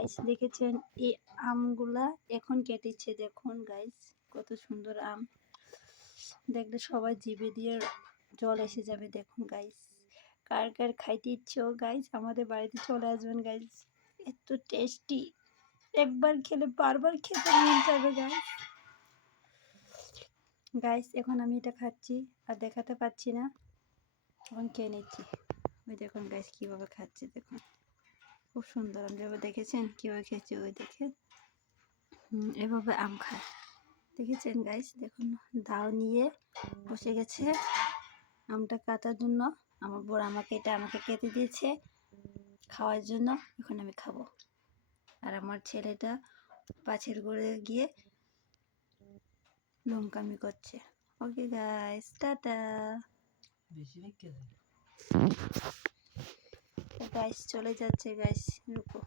Guys দেখেছেন এই আমগুলা এখন কেটেছে, দেখুন গাইস কত সুন্দর আম, দেখলে সবাই জিভে দিয়ে জল এসে যাবে। দেখুন গাইস, কার কার খাইতে ইচ্ছেও গাইস আমাদের বাড়িতে চলে আসবেন গাইস, এত টেস্টি, একবার খেলে বারবার খেতে মন যাবে গাইস। গাইস এখন আমি এটা খাচ্ছি আর দেখাতে পাচ্ছি না, এখন খেয়ে নিচ্ছি। ওই দেখুন গাইস কীভাবে খাচ্ছে, দেখুন খুব সুন্দর। আমি যেভাবে দেখেছেন কীভাবে খেয়েছি, ওই দেখেন এভাবে আম খায়, দেখেছেন গাইস। দেখুন দাও নিয়ে বসে গেছে আমটা কাটার জন্য। আমার বড় আমাকে কেটে দিয়েছে খাওয়ার জন্য, এখন আমি খাবো। আর আমার ছেলেটা পাশের ঘরে গিয়ে লঙ্কামি করছে। Okay guys, tata. গাইস চলে যাচ্ছে গাইস, রুকো।